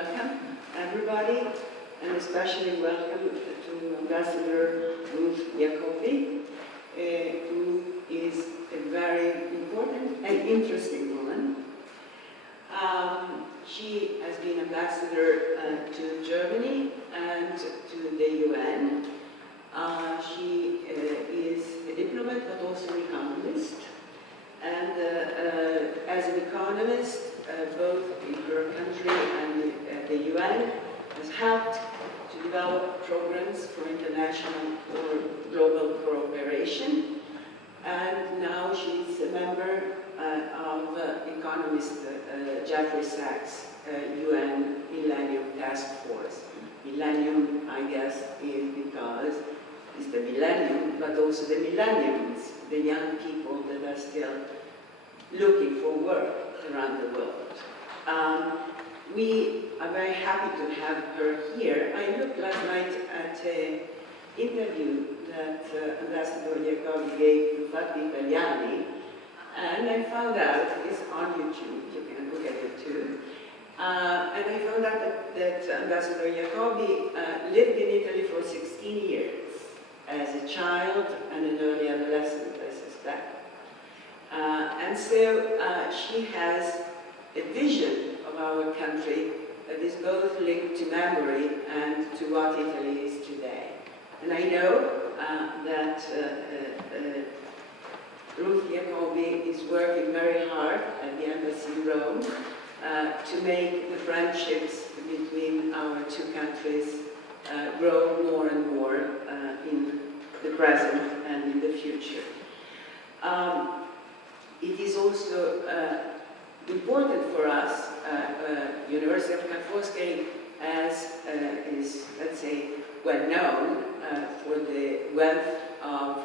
welcome everybody, and especially welcome to Ambassador Ruth Jacobi, who is a very important and interesting woman. She has been ambassador to Germany and to the UN. She is a diplomat but also an economist. And as an economist, both in her country and the UN, has helped to develop programs for international or global cooperation. And now she's a member of economist Jeffrey Sachs' UN Millennium Task Force. Millennium, I guess, is because it's the millennium, but also the millennials, the young people that are still looking for work around the world. We are very happy to have her here. I looked last night at an interview that Ambassador Jacobi gave to Fatti Italiani, and I found out, it's on YouTube, you can look at it too, and I found out that Ambassador Jacobi lived in Italy for 16 years, as a child and an early adolescent, I suspect. And so she has a vision of our country that is both linked to memory and to what Italy is today. And I know that Ruth Jacobi is working very hard at the Embassy in Rome to make the friendships between our two countries grow more and more in the present and in the future. It is also important for us, University of Ca' Foscari, as is, let's say, well known for the wealth of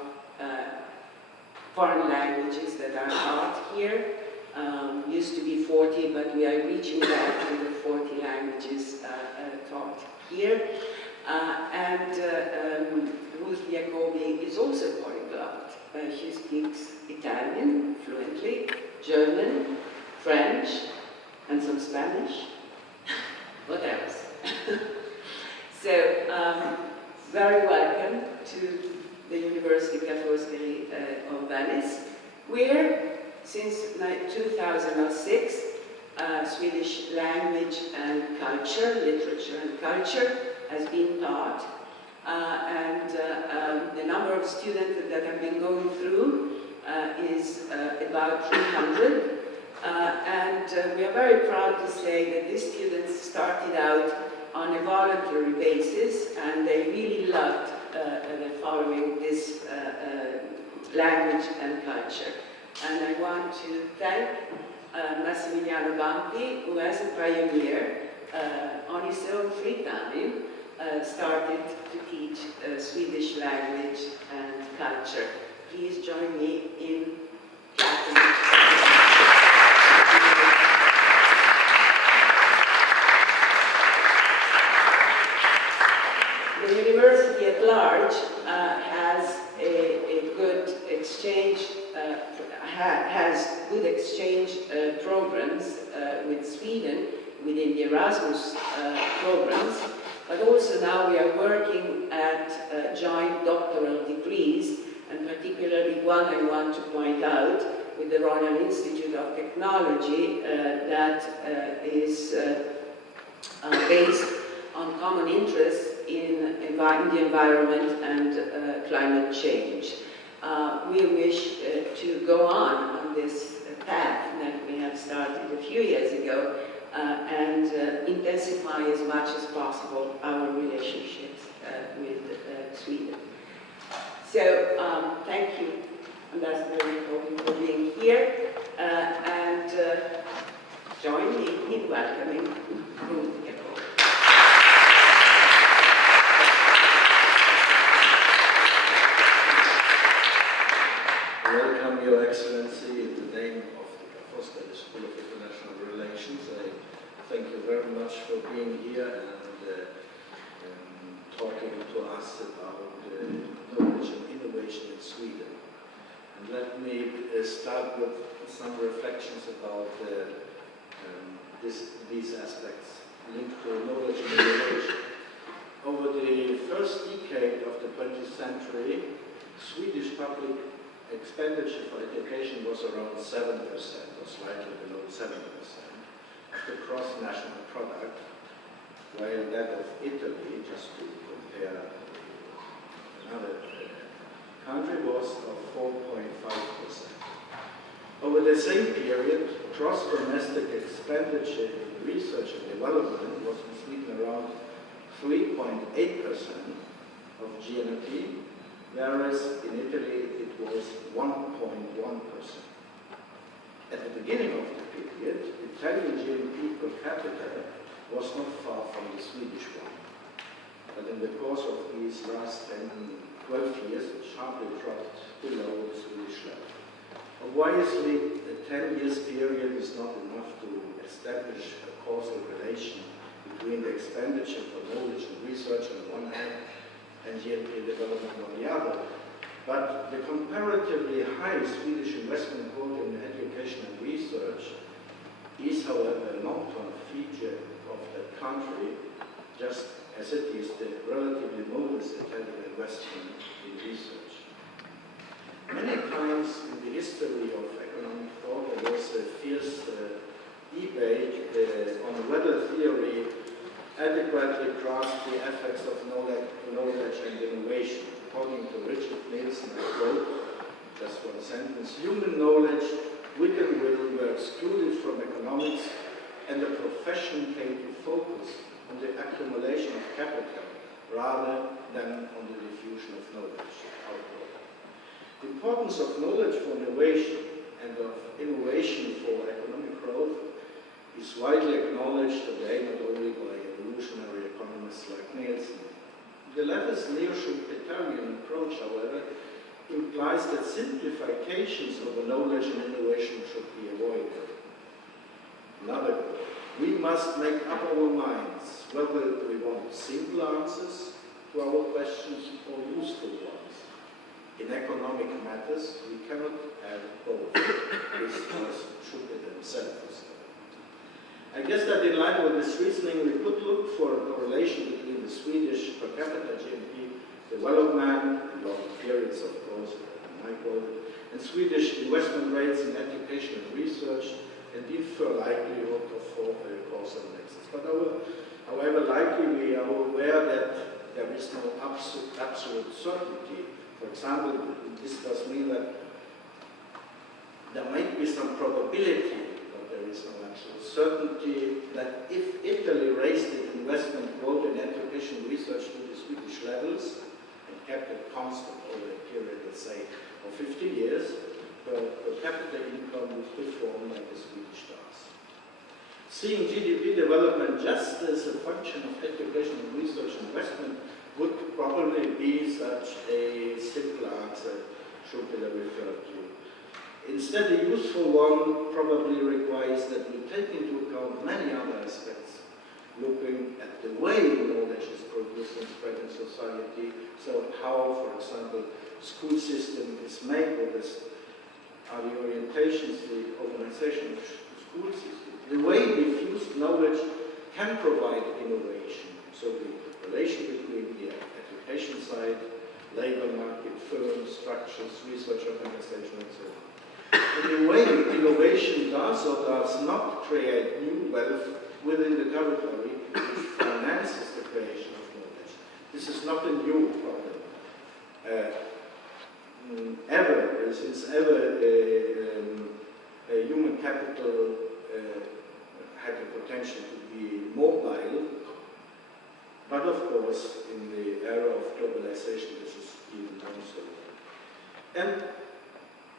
foreign languages that are taught here. Used to be 40, but we are reaching back to the 40 languages taught here. Ruth Jacobi is also polyglot. She speaks Italian fluently, German, French, and some Spanish. What else? So, very welcome to the University Ca' Foscari of Venice, where since 2006, Swedish language and culture, literature and culture, has been taught. The number of students that have been going through is about 300. We are very proud to say that these students started out on a voluntary basis, and they really loved following this language and culture. And I want to thank Massimiliano Bampi, who as a pioneer, on his own free time, started to teach Swedish language and culture. Please join me in clapping. The university at large has a good exchange, has good exchange programs with Sweden within the Erasmus programs, but also now we are working at joint doctoral degrees, and particularly one I want to point out with the Royal Institute of Technology that is based on common interests in the environment and climate change. We wish to go on this path that we have started a few years ago and intensify as much as possible our relationships with Sweden. So thank you, Ambassador Jacobi, for being here, and join me in welcoming Ruth Jacobi. Welcome, Your Excellency, in the name of the Ca' Foscari School of International Relations. I thank you very much for being here and talking to us about knowledge and innovation in Sweden. And let me start with some reflections about these aspects. linked to knowledge and innovation. Over the first decade of the 20th century, Swedish public expenditure for education was around 7%, or slightly below 7% of the cross-national product, while that of Italy, just to compare another country, was of 4.5%. Over the same period, cross-domestic expenditure in research and development was in Sweden around 3.8% of GNP, whereas in Italy it was 1.1%. At the beginning of the period, Italian GNP per capita was not far from the Swedish one. But in the course of these last 10, 12 years, it sharply dropped below the Swedish level. Obviously, a 10 years period is not enough to establish a causal relation between the expenditure for knowledge and research on the one hand and GNP development on the other. But the comparatively high Swedish investment quota in education and research is, however, a long-term feature of that country, just as it is the relatively modest Italian investment in research. Many times in the history of economic thought, there was a fierce debate on whether theory adequately grasped the effects of knowledge and innovation. According to Richard Nielsen, I quote, just one sentence, human knowledge, wit and will were excluded from economics, and the profession came to focus on the accumulation of capital rather than on the diffusion of knowledge. The importance of knowledge for innovation and of innovation for economic growth is widely acknowledged today not only by evolutionary economists like Nielsen. The latter's neo-Schumpeterian approach, however, implies that simplifications of the knowledge and innovation should be avoided. In other words, we must make up our minds whether we want simple answers to our questions or useful ones. In economic matters, we cannot have both. This was Schumpeter himself. I guess that in line with this reasoning, we could look for a correlation between the Swedish per capita GNP development, long periods of course, and Swedish investment rates in education and research, and infer likelihood of causal nexus. But however likely we are aware that there is no absolute certainty. For example, this does mean that there might be some probability, but there is no absolute certainty, that if Italy raised its investment quota in education research to the Swedish levels and kept it constant over a period, let's say, of 50 years, per capita income would perform like the Swedish does. Seeing GDP development just as a function of education and research investment would probably be such a simple answer Schumpeter referred to. Instead, a useful one probably requires that we take into account many other aspects, looking at the way knowledge is produced and spread in society. So how, for example, school system is made, what are the orientations, the organization of school system. The way diffused knowledge can provide innovation. So the relation between the education side, labor market, firms, structures, research organization, and so on. And the way innovation does or does not create new wealth within the territory which finances the creation of knowledge. This is not a new problem. Since ever, human capital had the potential to be mobile, but of course, in the era of globalization, this is even more so. And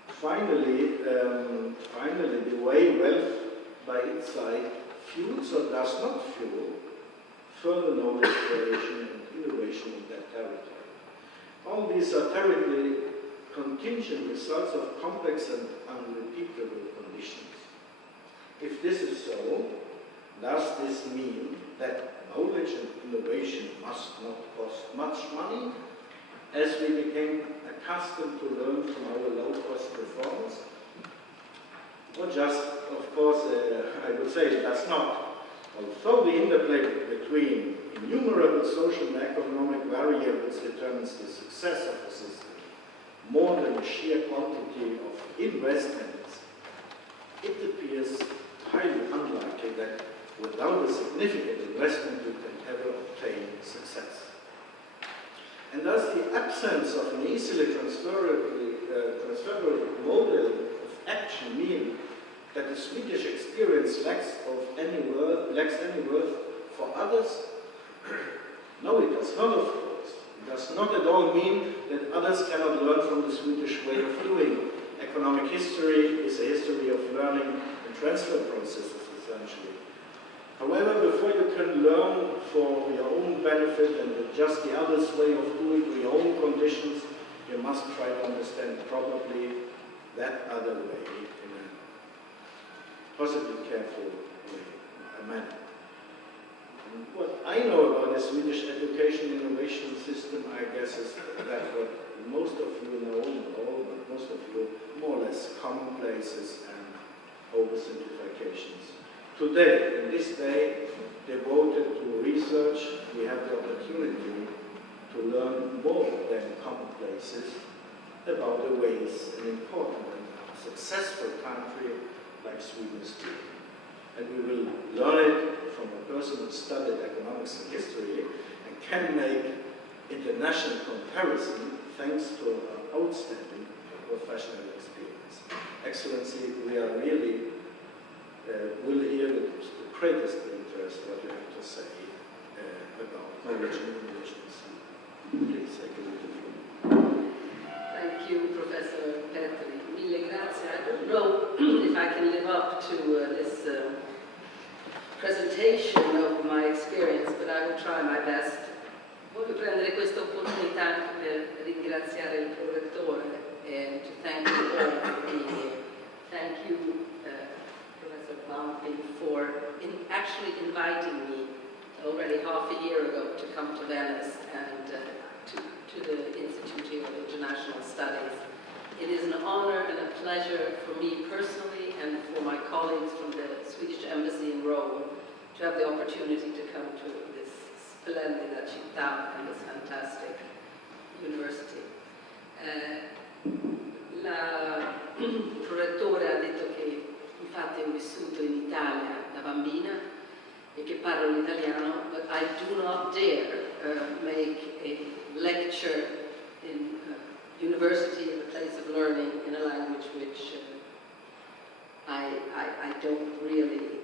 finally, the way wealth by its side fuels or does not fuel further knowledge creation and innovation in that territory. All these are terribly contingent results of complex and unrepeatable conditions. If this is so, does this mean that knowledge and innovation must not cost much money, as we became accustomed to learn from our low-cost performance? Or just, of course, I would say it does not. Although the interplay between innumerable social and economic variables determines the success of a system, more than the sheer quantity of investments, it appears highly unlikely that without a significant investment we can ever obtain success. And thus the absence of an easily transferable model of action means that the Swedish experience lacks any worth for others? No, it does not, of course. It does not at all mean that others cannot learn from the Swedish way of doing. Economic history is a history of learning and transfer processes, essentially. However, before you can learn for your own benefit and adjust the other's way of doing for your own conditions, you must try to understand probably that other way in a possibly careful way, a manner. What I know about the Swedish education innovation system, I guess, is that what most of you know, but most of you more or less commonplaces and oversimplifications. Today, in this day devoted to research, we have the opportunity to learn more than commonplaces about the ways an important and successful country like Sweden is doing. And we will learn it from a person who studied economics and history and can make international comparison thanks to our outstanding professional experience. Excellency, we are really will hear with the greatest interest what you have to say about knowledge and innovation. Please take a little. Thank you, Professor Petri. Mille grazie. I don't know if I can live up to this presentation of my experience, but I will try my best. Voglio prendere questa opportunità anche per ringraziare il prorettore and to thank you all for being here. Thank you, Professor Plumby, for actually inviting me already half a year ago to come to Venice and to the Institute here of International Studies. It is an honor and a pleasure for me personally and for my colleagues from the Swedish Embassy in Rome to have the opportunity to come to this splendida città and this fantastic university. Il prorettore ha detto che infatti ho vissuto in Italia da bambina e che parlo l'italiano, but I do not dare make a lecture in university, a place of learning, in a language which I don't really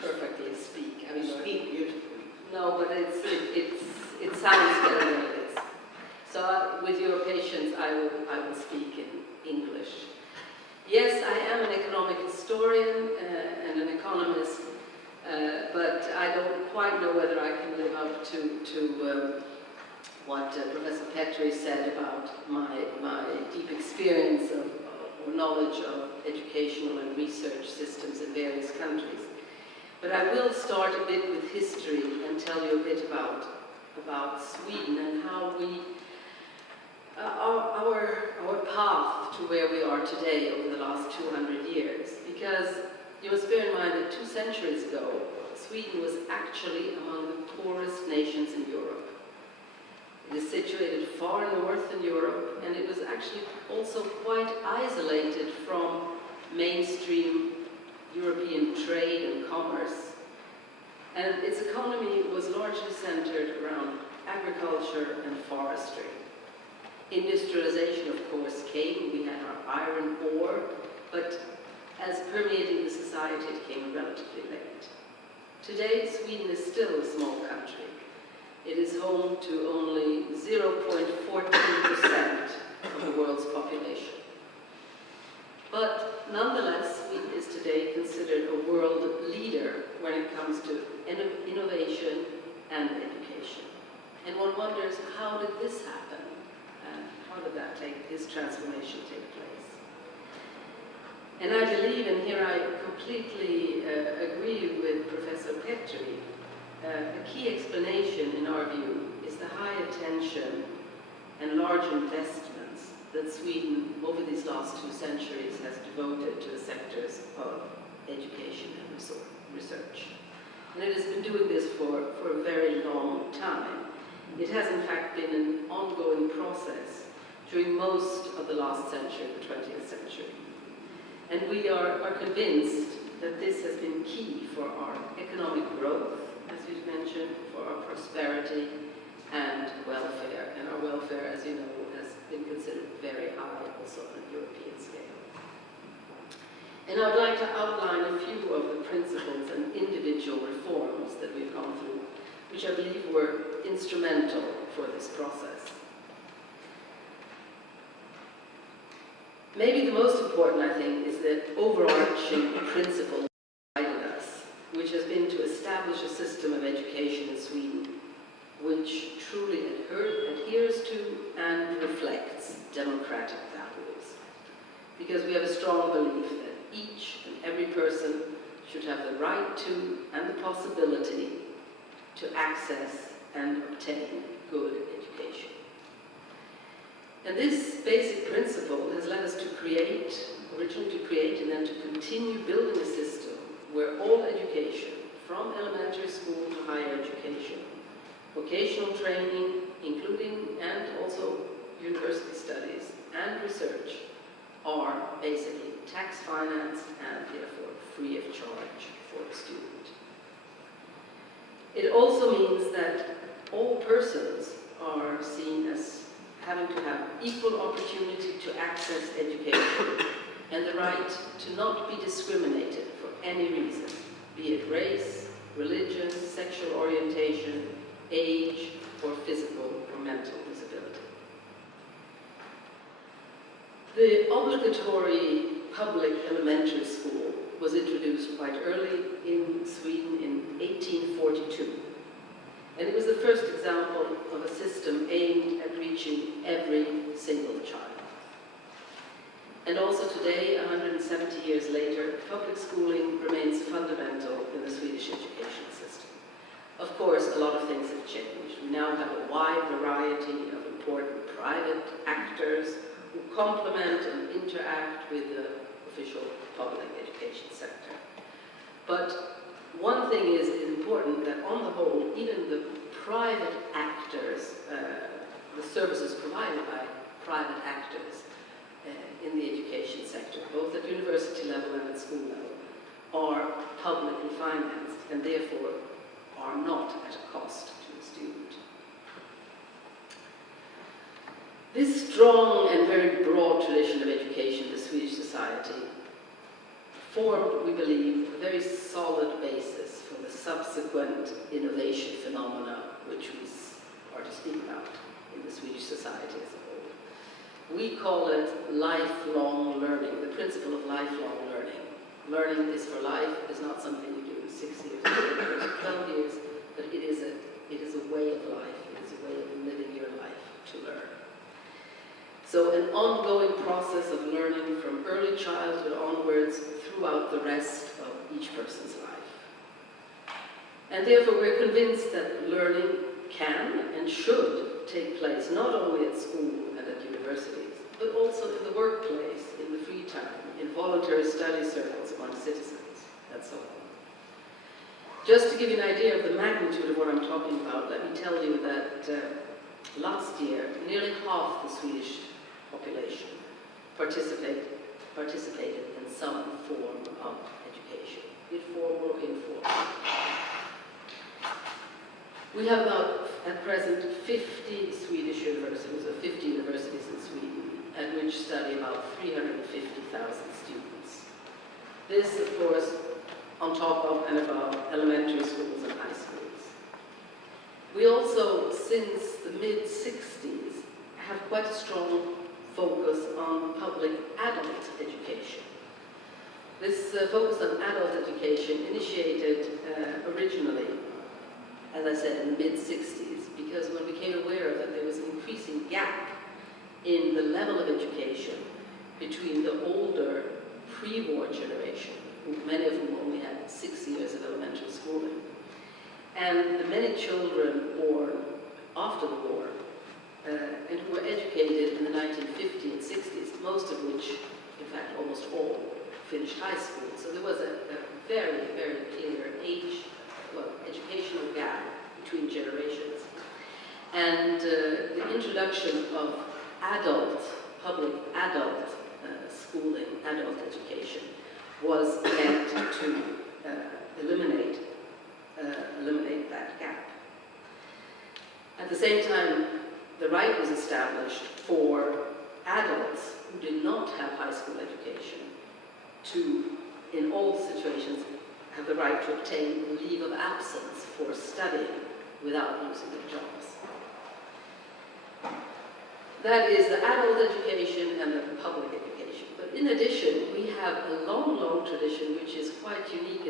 perfectly speak. I mean, Speak beautifully. no, but it sounds better than it is. So with your patience, I will speak in English. Yes, I am an economic historian and an economist, but I don't quite know whether I can live up to what Professor Petri said about my deep experience or knowledge of educational and research systems in various countries. But I will start a bit with history and tell you a bit about Sweden and how we our path to where we are today over the last 200 years. Because you must bear in mind that 2 centuries ago, Sweden was actually among the poorest nations in Europe. It is situated far north in Europe, and it was actually also quite isolated from mainstream European trade and commerce. And its economy was largely centered around agriculture and forestry. Industrialization, of course, came. We had our iron ore, but as permeating the society, it came relatively late. Today, Sweden is still a small country. It is home to only 0.14% of the world's population. But nonetheless, Sweden is today considered a world leader when it comes to innovation and education. And one wonders, how did this happen? How did this transformation take place? And I believe, and here I completely agree with Professor Petri, a key explanation in our view is the high attention and large investments that Sweden over these last 2 centuries has devoted to the sectors of education and research. And it has been doing this for a very long time. It has in fact been an ongoing process during most of the last century, the 20th century. And we are convinced that this has been key for our economic growth, as you mentioned, for our prosperity and welfare. And our welfare, as you know, has been considered very high also on a European scale. And I'd like to outline a few of the principles and individual reforms that we've gone through, which I believe were instrumental for this process. Maybe the most important, I think, is the overarching principle that guided us, which has been to establish a system of education in Sweden which truly adheres to and reflects democratic values. Because we have a strong belief that each and every person should have the right to and the possibility to access and obtain good education. And this basic principle has led us to originally to create and then to continue building a system where all education, from elementary school to higher education, vocational training, including and also university studies and research, are basically tax financed and therefore free of charge for the student. It also means that all persons are seen as having to have equal opportunity to access education and the right to not be discriminated for any reason, be it race, religion, sexual orientation, age, or physical or mental disability. The obligatory public elementary school was introduced quite early in Sweden in 1842. And it was the first example of a system aimed at reaching every single child. And also today, 170 years later, public schooling remains fundamental in the Swedish education system. Of course, a lot of things have changed. We now have a wide variety of important private actors who complement and interact with the official public education sector. But one thing is important, that on the whole, even the private actors, the services provided by private actors in the education sector, both at university level and at school level, are publicly financed and therefore are not at a cost to the student. This strong and very broad tradition of education in the Swedish society formed, we believe, a very solid basis for the subsequent innovation phenomena which we are to speak about in the Swedish society as a whole. We call it lifelong learning, the principle of lifelong learning. Learning is for life. It is not something you do 6 years, 8 years, 12 years, but it is a way of life. It is a way of living your life to learn. So an ongoing process of learning from early childhood onwards throughout the rest of each person's life. And therefore we're convinced that learning can and should take place not only at school and at universities, but also in the workplace, in the free time, in voluntary study circles among citizens, and so on. Just to give you an idea of the magnitude of what I'm talking about, let me tell you that last year, nearly half the Swedish population participated in some form of education, be it formal or informal. We have about, at present, 50 Swedish universities, or 50 universities in Sweden, at which study about 350,000 students. This, of course, on top of and above elementary schools and high schools. We also, since the mid-60s, have quite a strong focus on public adult education. This focus on adult education initiated originally, as I said, in the mid-60s, because when we became aware that there was an increasing gap in the level of education between the older pre-war generation, many of whom only had 6 years of elementary schooling, and the many children born after the war, and who were educated in the 1950s and 60s, most of which, in fact almost all, finished high school. So there was a very, very clear educational gap between generations. And the introduction of public adult schooling, adult education, was meant to eliminate that gap. At the same time, the right was established for adults who did not have high school education to, in all situations, have the right to obtain leave of absence for studying without losing their jobs. That is the adult education and the public education. But in addition, we have a long, long tradition which is quite unique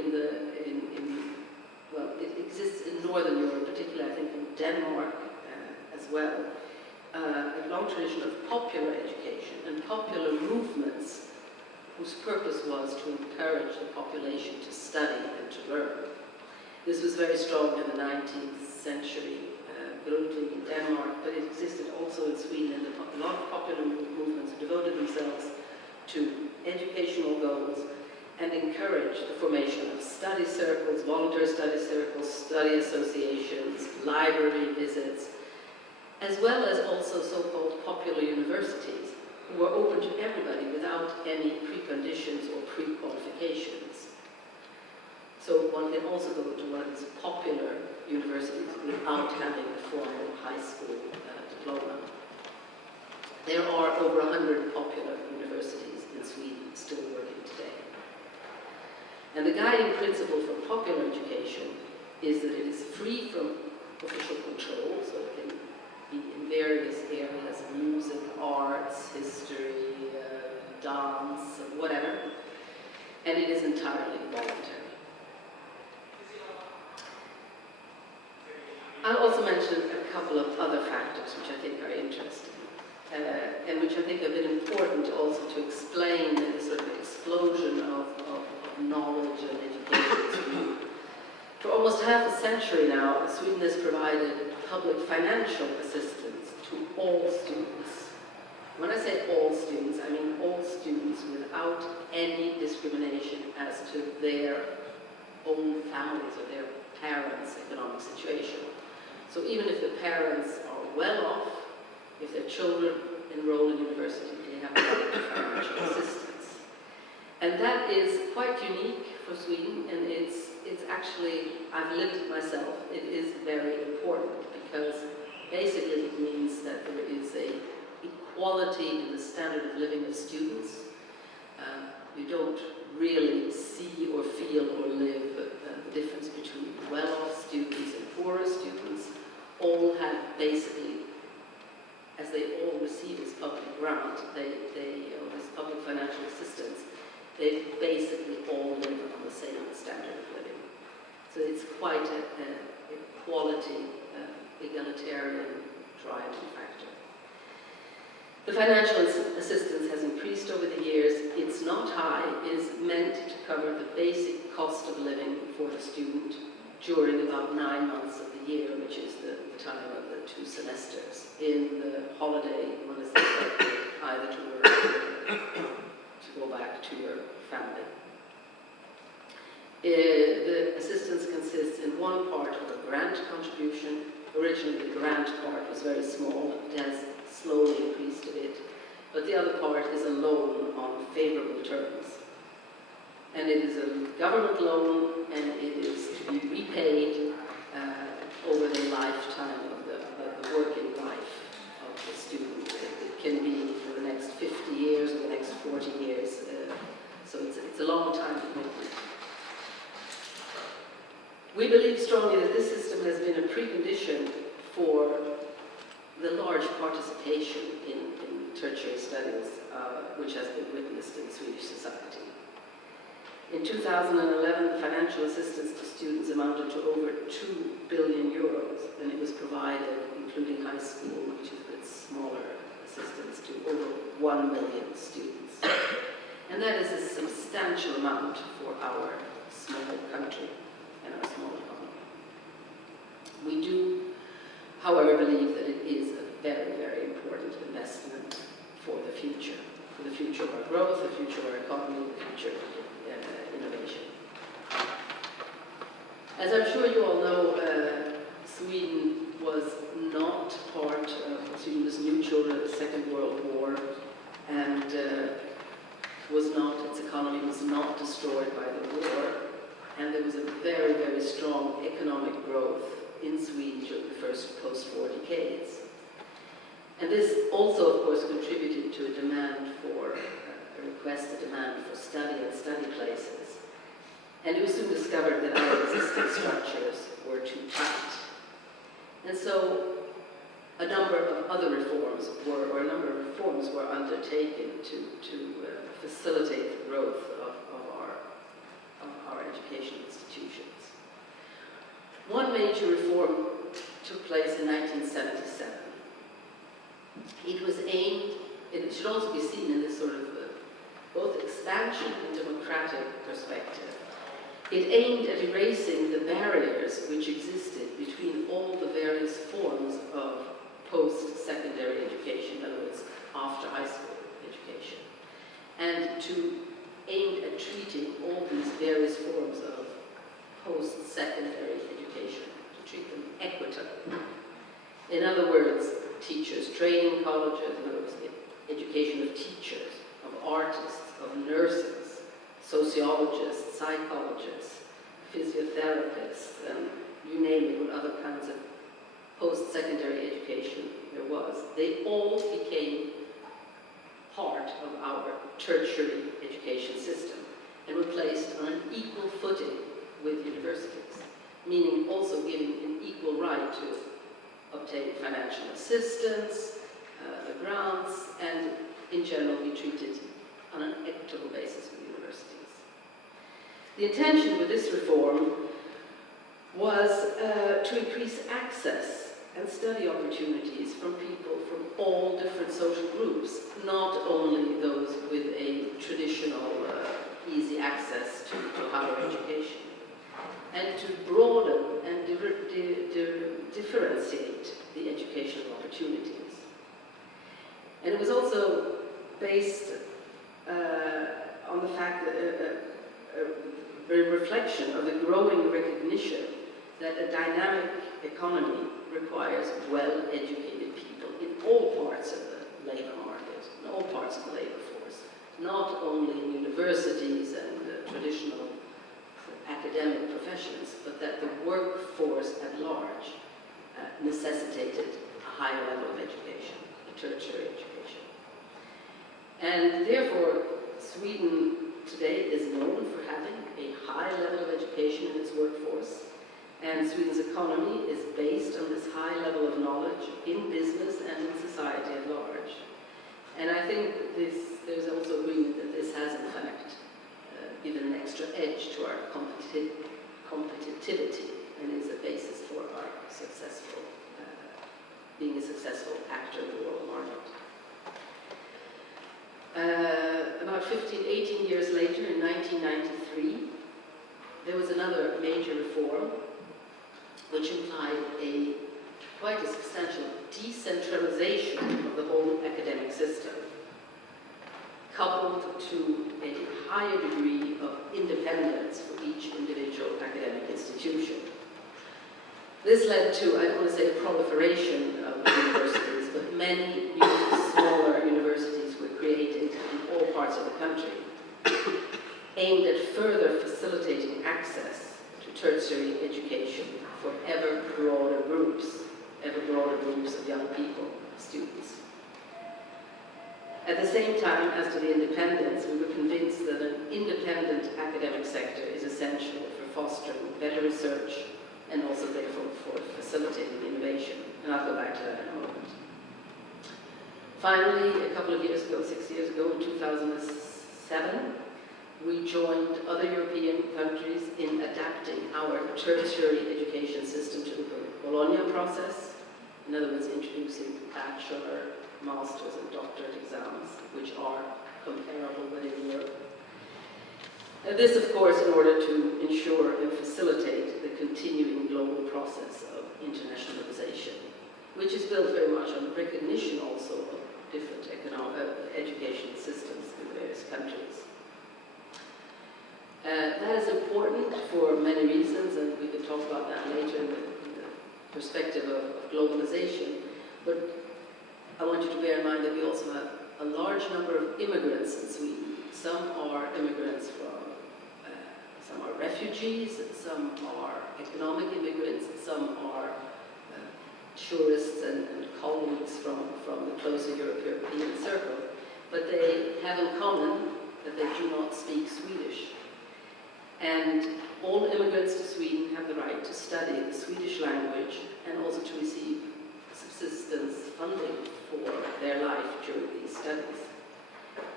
well, it exists in Northern Europe, particularly I think in Denmark as well, a long tradition of popular education and popular movements whose purpose was to encourage the population to study and to learn. This was very strong in the 19th century, Grundtvig in Denmark, but it existed also in Sweden, and a lot of popular movements devoted themselves to educational goals and encouraged the formation of study circles, voluntary study circles, study associations, library visits, as well as also so-called popular universities, who were open to everybody without any preconditions or pre-qualifications. So one can also go to one of these popular universities without having a formal high school diploma. There are over 100 popular universities in Sweden still working today. And the guiding principle for popular education is that it is free from official control, so it can be in various areas, music, arts, history, dance, whatever, and it is entirely voluntary. I'll also mention a couple of other factors which I think are interesting, and which I think have been important also to explain the sort of explosion of knowledge and education. For almost half a century now, Sweden has provided public financial assistance to all students. When I say all students, I mean all students without any discrimination as to their own families or their parents' economic situation. So even if the parents are well off, if their children enroll in university, they have the right to financial assistance. And that is quite unique for Sweden, and it's actually, I've lived it myself, it is very important, because basically it means that there is a equality in the standard of living of students. You don't really see or feel or live the difference between well-off students and poorer students. All have basically, as they all receive this public grant, or this public financial assistance, they basically all live on the same standard of living. So it's quite an equality, egalitarian driving factor. The financial assistance has increased over the years. It's not high. It is meant to cover the basic cost of living for the student during about 9 months of the year, which is the time of the 2 semesters. In the holiday, one is expected either to work or to go back to your family. The assistance consists in one part of a grant contribution. Originally, the grant part was very small. It has slowly increased a bit. But the other part is a loan on favorable terms. And it is a government loan, and it is to be repaid over the lifetime of the working life of the student. It can be for the next 50 years or the next 40 years. So it's a long time commitment. We believe strongly that this system has been a precondition for the large participation in tertiary studies, which has been witnessed in Swedish society. In 2011, the financial assistance to students amounted to over 2 billion euros, and it was provided, including high school, which is a bit smaller assistance, to over 1 million students. And that is a substantial amount for our small country and our small economy. We do, however, believe that it is a very, very important investment for the future. for the future of our growth, the future of our economy, the future of innovation. As I'm sure you all know, Sweden was not part of, Sweden was neutral in the Second World War, and its economy was not destroyed by the war, and there was a very, very strong economic growth in Sweden during the first post-war decades. And this also, of course, contributed to a demand for, a demand for study and study places. And it was soon discovered that our existing structures were too tight. And so a number of other reforms were undertaken to facilitate the growth of our educational institutions. One major reform took place in 1977. It was aimed, and it should also be seen in this sort of both expansion and democratic perspective. It aimed at erasing the barriers which existed between all the various forms of post-secondary education, in other words, after high school education, and aimed at treating all these various forms of post-secondary education, to treat them equitably. In other words, teachers' training colleges, in other words, the education of teachers, of artists, of nurses, sociologists, psychologists, physiotherapists, and you name it, what other kinds of post-secondary education there was. They all became part of our tertiary education system and were placed on an equal footing with universities, meaning also giving an equal right to obtain financial assistance, the grants, and in general be treated on an equitable basis with universities. The intention with this reform was to increase access and study opportunities from people from all different social groups, not only those with a traditional easy access to higher education, and to broaden and differentiate the educational opportunities. And it was also based on the fact that a reflection of the growing recognition that a dynamic economy requires well-educated people in all parts of the labor market, in all parts of the labor force, not only in universities and traditional academic professions, but that the workforce at large necessitated a higher level of education, a tertiary education. And therefore, Sweden today is known for having a high level of education in its workforce, and Sweden's economy is based on this high level of knowledge in business and in society at large. And I think there's also agreement that this has, in fact, given an extra edge to our competitivity and is a basis for our successful, being a successful actor in the world market. About 18 years later, in 1993, there was another major reform which implied quite a substantial decentralization of the whole academic system, coupled to a higher degree of independence for each individual academic institution. This led to, I don't want to say proliferation of universities, but many new smaller universities were created in all parts of the country, aimed at further facilitating access to tertiary education for ever broader groups of young people, students. At the same time, as to the independence, we were convinced that an independent academic sector is essential for fostering better research and also therefore for facilitating innovation. And I'll go back to that in a moment. Finally, a couple of years ago, 6 years ago, in 2007, we joined other European countries in adapting our tertiary education system to the Bologna process. In other words, introducing bachelor, master's, and doctorate exams, which are comparable within Europe. And this, of course, in order to ensure and facilitate the continuing global process of internationalization, which is built very much on recognition also of different education systems in the various countries. That is important for many reasons, and we can talk about that later in the perspective of globalization. But I want you to bear in mind that we also have a large number of immigrants in Sweden. Some are immigrants some are refugees, some are economic immigrants, some are tourists and colleagues from the closer European circle. But they have in common that they do not speak Swedish. And all immigrants to Sweden have the right to study the Swedish language and also to receive subsistence funding for their life during these studies.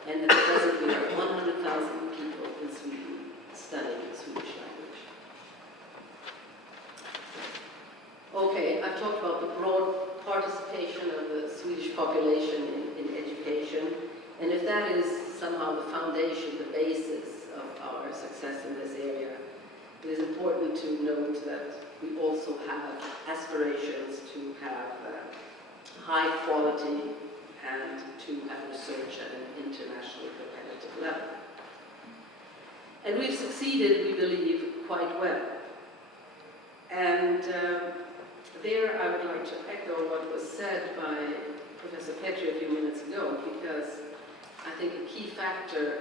And at present we have 100,000 people in Sweden studying the Swedish language. Okay, I've talked about the broad participation of the Swedish population in education, and if that is somehow the foundation, the basis of our success in this area, it is important to note that we also have aspirations to have high quality and to have research at an internationally competitive level. And we've succeeded, we believe, quite well. And there I would like to echo what was said by Professor Petri a few minutes ago, because I think a key factor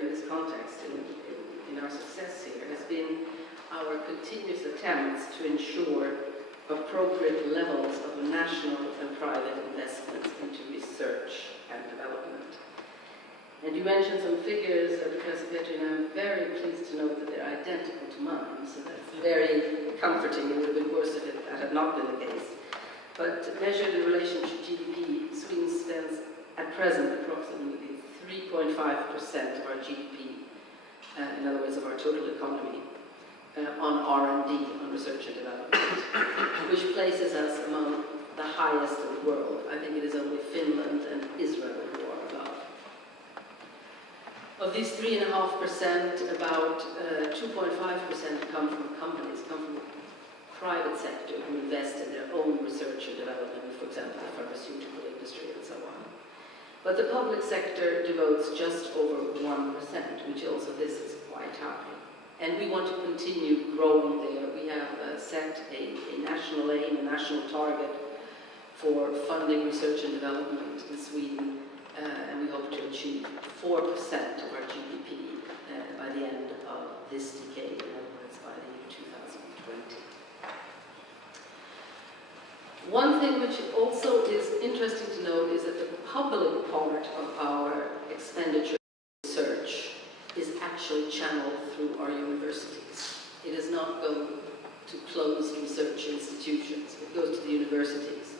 in this context, in our success here, has been our continuous attempts to ensure appropriate levels of national and private investments into research and development. And you mentioned some figures, Professor Petri, and I'm very pleased to note that they're identical to mine, so that's very comforting. It would have been worse if that had not been the case. But measured in relation to GDP, Sweden spends at present approximately 3.5% of our GDP, in other words, of our total economy, on R&D, on research and development, which places us among the highest in the world. I think it is only Finland and Israel who are above. Of these 3.5%, about 2.5% come from companies, come from the private sector who invest in their own research and development, for example, the pharmaceutical industry and so on. But the public sector devotes just over 1%, which also this is quite high. And we want to continue growing there. We have set a national aim, a national target for funding research and development in Sweden, and we hope to achieve 4% of our GDP by the end of this decade, in other words, by the year 2020. One thing which also is interesting to note is that the public part of our expenditure research is actually channeled through our universities. It does not go to closed research institutions. It goes to the universities.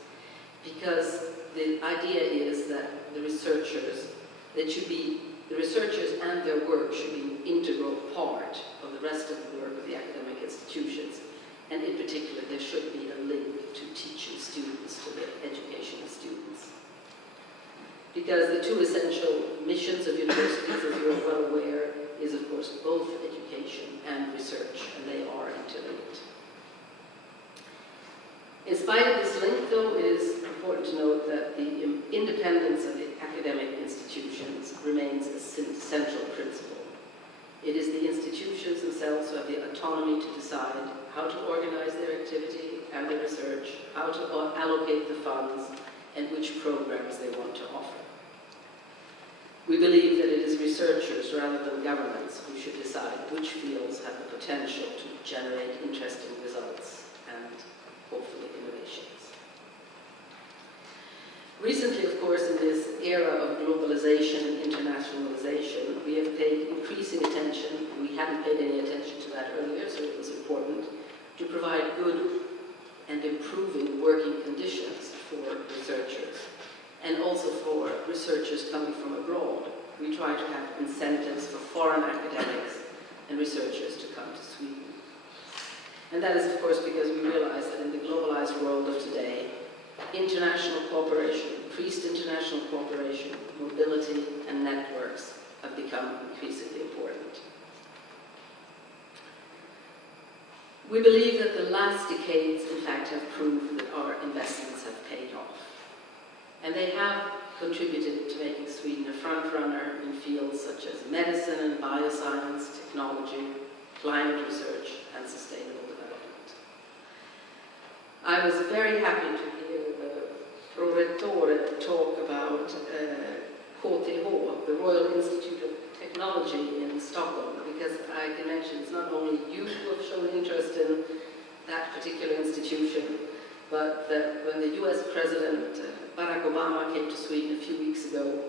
Because the idea is that the researchers and their work should be an integral part of the rest of the work of the academic institutions. And in particular, there should be a link to teaching students, to the education of students. Because the two essential missions of universities, as you're well aware, is of course both education and research, and they are interlinked. In spite of this link, though, it is important to note that the independence of the academic institutions remains a central principle. It is the institutions themselves who have the autonomy to decide how to organize their activity and their research, how to allocate the funds, and which programs they want to offer. We believe that it is researchers rather than governments who should decide which fields have the potential to generate interesting results and hopefully innovations. Recently, of course, in this era of globalization and internationalization, we have paid increasing attention, we hadn't paid any attention to that earlier, so it was important, to provide good and improving working conditions for researchers, and also for researchers coming from abroad. We try to have incentives for foreign academics and researchers to come to Sweden. And that is, of course, because we realize that in the globalized world of today, international cooperation, increased international cooperation, mobility, and networks have become increasingly important. We believe that the last decades, in fact, have proved that our investments have paid off. And they have contributed to making Sweden a front-runner in fields such as medicine and bioscience, technology, climate research, and sustainable development. I was very happy to hear Prorettore talk about KTH, the Royal Institute of Technology in Stockholm, because I can mention it's not only you who have shown interest in that particular institution, but that when the US President Barack Obama came to Sweden a few weeks ago,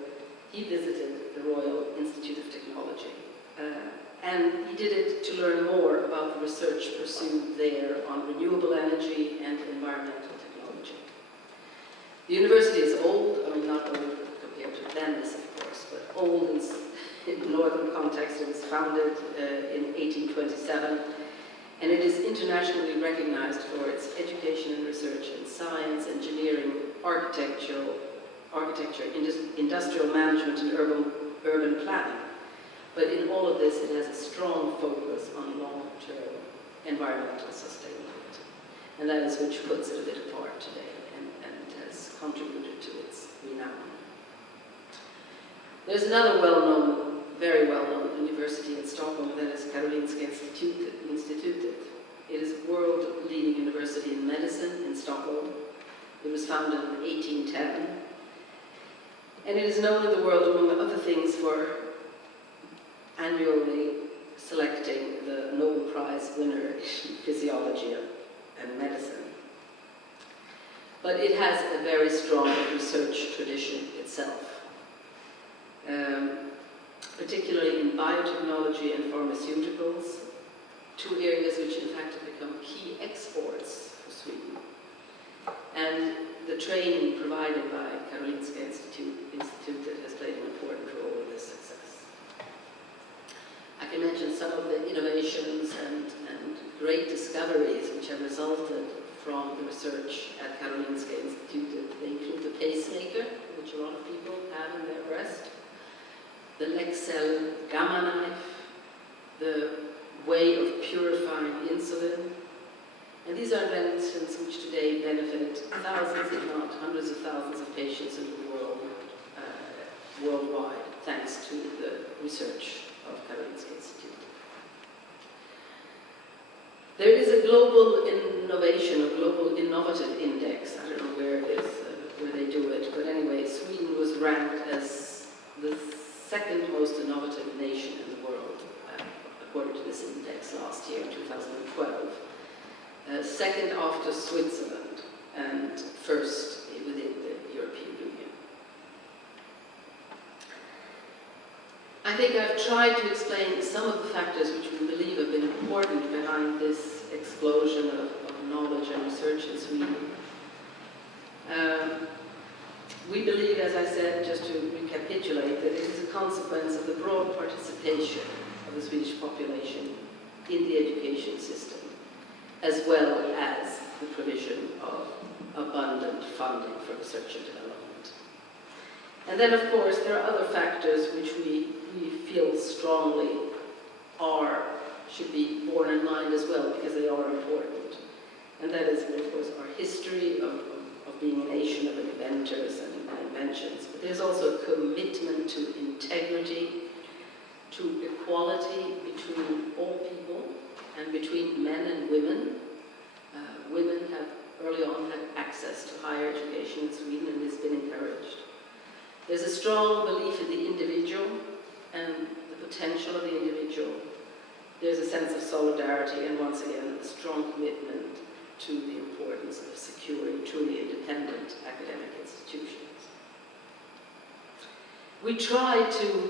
he visited the Royal Institute of Technology. And he did it to learn more about the research pursued there on renewable energy and environmental technology. The university is old, I mean not old compared to Venice of course, but old in northern context. It was founded in 1827, and it is internationally recognized for its education and research in science, engineering, architecture, industrial management, and urban planning. But in all of this, it has a strong focus on long-term environmental sustainability. And that is which puts it a bit apart today and has contributed to its renown. There's another well-known, very well-known university in Stockholm that is Karolinska Institutet. It is a world-leading university in medicine in Stockholm. It was founded in 1810. And it is known in the world, among other things, for annually selecting the Nobel Prize winner in physiology and medicine. But it has a very strong research tradition itself, particularly in biotechnology and pharmaceuticals, two areas which in fact have become key exports for Sweden. And the training provided by Karolinska Institutet has played an important role in this success. I can mention some of the innovations and great discoveries which have resulted from the research at Karolinska Institutet. They include the pacemaker, which a lot of people have in their breast, the Lexcel gamma knife, the way of purifying insulin. And these are inventions which today benefit thousands, if not hundreds of thousands of patients in the world, worldwide, thanks to the research of Karolinska Institute. There is a global innovation, a global innovative index. I don't know where it is, where they do it, but anyway, Sweden was ranked as the second most innovative nation in the world, according to this index last year, 2012. Second after Switzerland, and first within the European Union. I think I've tried to explain some of the factors which we believe have been important behind this explosion of knowledge and research in Sweden. We believe, as I said, just to recapitulate, that it is a consequence of the broad participation of the Swedish population in the education system, as well as the provision of abundant funding for research and development. And then, of course, there are other factors which we feel strongly should be borne in mind as well, because they are important. And that is, of course, our history of being a nation of inventors and inventions. But there's also a commitment to integrity, to equality between all people, and between men and women. Women have early on had access to higher education in Sweden, and it's been encouraged. There's a strong belief in the individual and the potential of the individual. There's a sense of solidarity, and once again, a strong commitment to the importance of securing truly independent academic institutions. We try to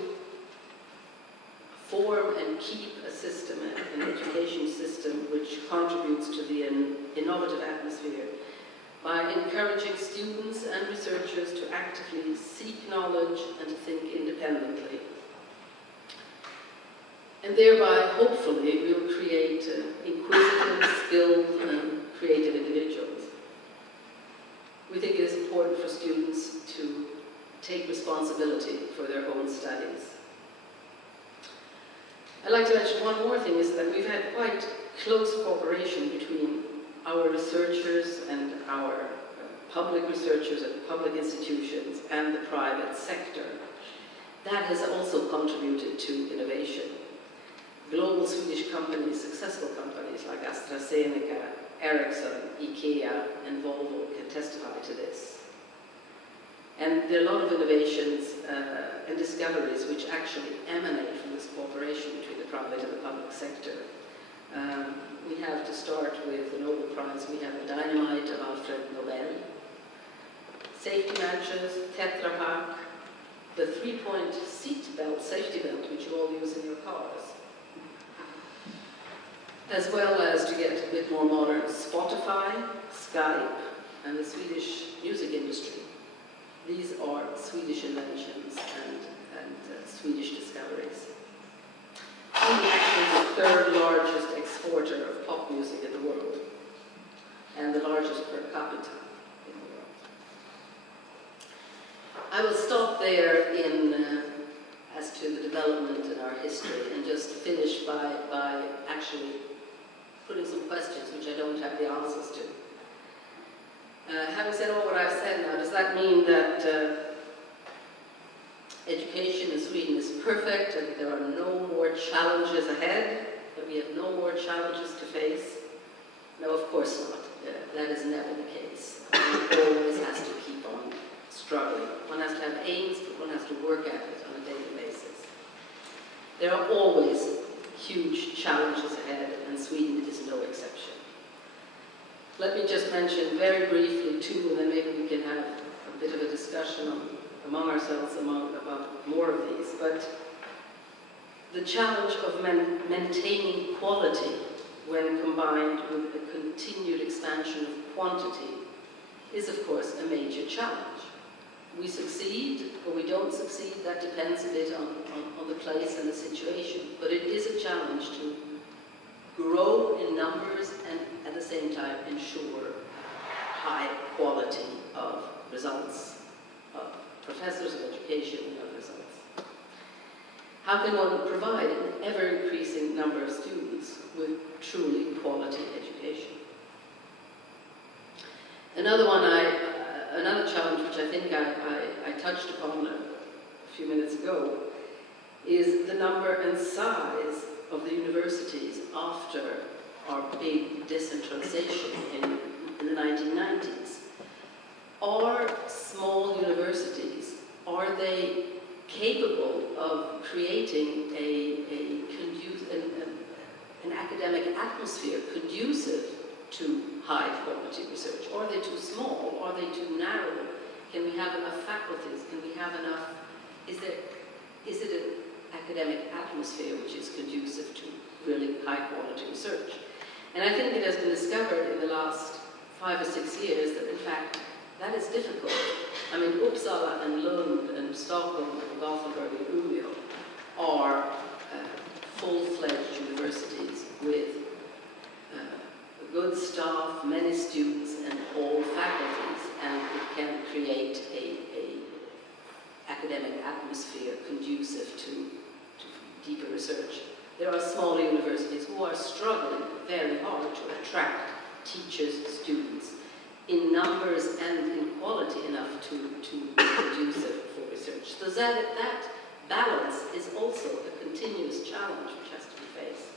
form and keep a system, an education system, which contributes to the innovative atmosphere by encouraging students and researchers to actively seek knowledge and to think independently. And thereby, hopefully, we'll create inquisitive, skilled, and creative individuals. We think it is important for students to take responsibility for their own studies. I'd like to mention one more thing, is that we've had quite close cooperation between our researchers and our public researchers at public institutions and the private sector. That has also contributed to innovation. Global Swedish companies, successful companies like AstraZeneca, Ericsson, IKEA, and Volvo can testify to this. And there are a lot of innovations and discoveries which actually emanate from this cooperation between the private and the public sector. We have to start with the Nobel Prize. We have the dynamite of Alfred Nobel, safety matches, Tetra Pak, the 3-point seat belt, safety belt, which you all use in your cars, as well as, to get a bit more modern, Spotify, Skype, and the Swedish music industry. These are Swedish inventions and Swedish discoveries. Sweden actually is the third largest exporter of pop music in the world, and the largest per capita in the world. I will stop there as to the development in our history, and just finish by actually putting some questions which I don't have the answers to. Having said all what I've said now, does that mean that education in Sweden is perfect and there are no more challenges ahead, that we have no more challenges to face? No, of course not. That is never the case. One always has to keep on struggling. One has to have aims, but one has to work at it on a daily basis. There are always huge challenges ahead, and Sweden is no exception. Let me just mention very briefly two, and then maybe we can have a bit of a discussion among ourselves about more of these. But the challenge of maintaining quality when combined with a continued expansion of quantity is, of course, a major challenge. We succeed or we don't succeed, that depends a bit on the place and the situation, but it is a challenge to grow in numbers and at the same time ensure high quality of results, of professors of education and of results. How can one provide an ever-increasing number of students with truly quality education? Another challenge which I think I touched upon a few minutes ago is the number and size of the universities after our big decentralization in the 1990s. Are small universities, are they capable of creating an academic atmosphere conducive to high quality research? Are they too small? Are they too narrow? Can we have enough faculties? Can we have enough, is it an academic atmosphere which is conducive to really high quality research? And I think it has been discovered in the last 5 or 6 years that in fact that is difficult. I mean, Uppsala and Lund and Stockholm and Gothenburg and Umeå are full-fledged universities with good staff, many students, and all faculties, and it can create a academic atmosphere conducive to deeper research. There are smaller universities who are struggling very hard to attract teachers, students, in numbers and in quality enough to be conducive for research. So that balance is also a continuous challenge which has to be faced.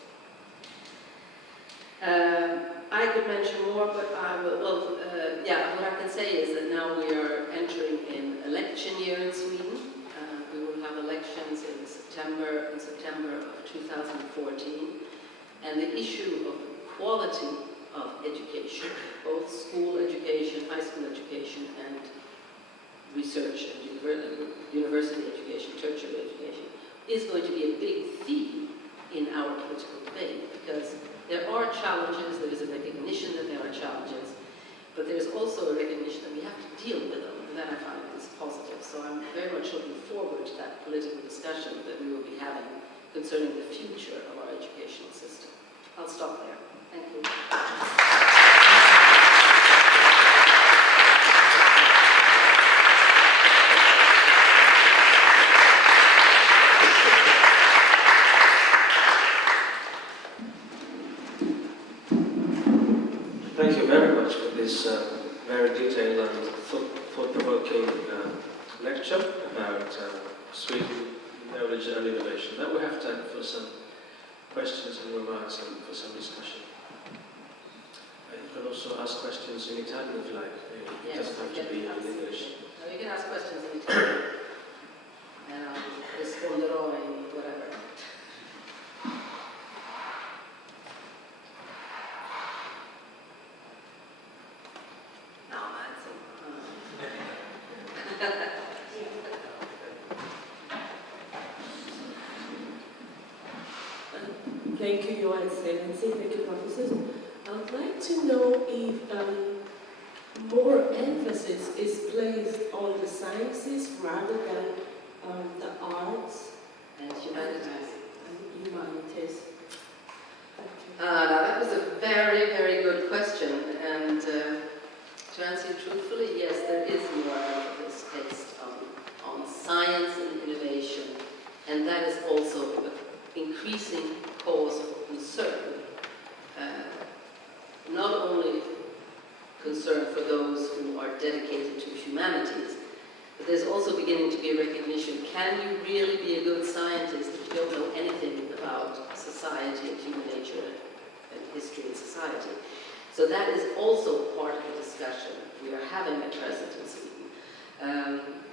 I could mention more, but I will, what I can say is that now we are entering an election year in Sweden. We will have elections in September of 2014. And the issue of quality of education, both school education, high school education, and research and university education, tertiary education, is going to be a big theme in our political debate, because there are challenges, there is a recognition that there are challenges, but there's also a recognition that we have to deal with them, and that I find is positive. So I'm very much looking forward to that political discussion that we will be having concerning the future of our educational system. I'll stop there. Thank you. Thank you very much for this very detailed and thought-provoking lecture about Sweden, knowledge and innovation. Now we have time for some questions and remarks and for some discussion. You can also ask questions in Italian if you like. It doesn't have to be in English. No, you can ask questions in Italian. And I'll risponderò in whatever. Thank you, Your Excellency. Thank you, professors. I'd like to know if more emphasis is placed on the sciences rather than the arts And humanities. and humanities. Now that was a very, very good question, and to answer you truthfully, yes, there is more emphasis placed on science and innovation, and that is also an increasing cause for concern. Not only concern for those who are dedicated to humanities, but there's also beginning to be a recognition, can you really be a good scientist if you don't know anything about society and human nature and history and society? So that is also part of the discussion we are having at present in Sweden.